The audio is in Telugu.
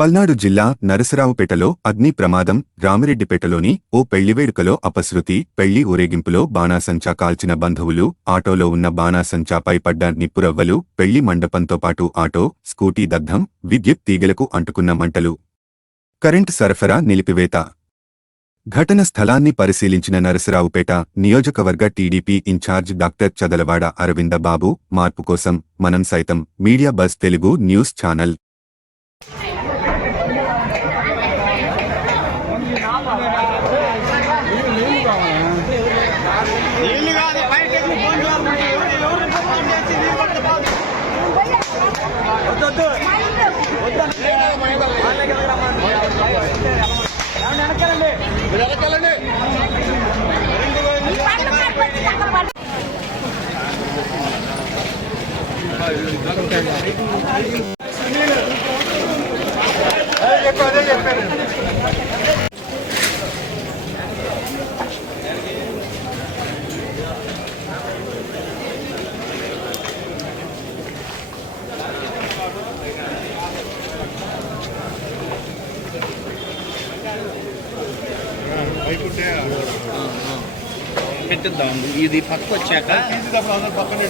పల్నాడు జిల్లా నరసరావుపేటలో అగ్ని ప్రమాదం. రామిరెడ్డిపేటలోని ఓ పెళ్లివేడుకలో అపశృతి. పెళ్లి ఊరేగింపులో బాణాసంచా కాల్చిన బంధువులు. ఆటోలో ఉన్న బాణాసంచాపై పడ్డ నిప్పురవ్వలు. పెళ్లి మండపంతో పాటు ఆటో, స్కూటీ దగ్ధం. విద్యుత్ తీగలకు అంటుకున్న మంటలు. కరెంటు సరఫరా నిలిపివేత. ఘటన స్థలాన్ని పరిశీలించిన నరసరావుపేట నియోజకవర్గ TDP in-charge doctor Chadalavada Aravinda Babu, మార్పు కోసం మనం సైతం media buzz Telugu news channel పెట్టిద్దాం. ఇది పక్క వచ్చాక పక్కన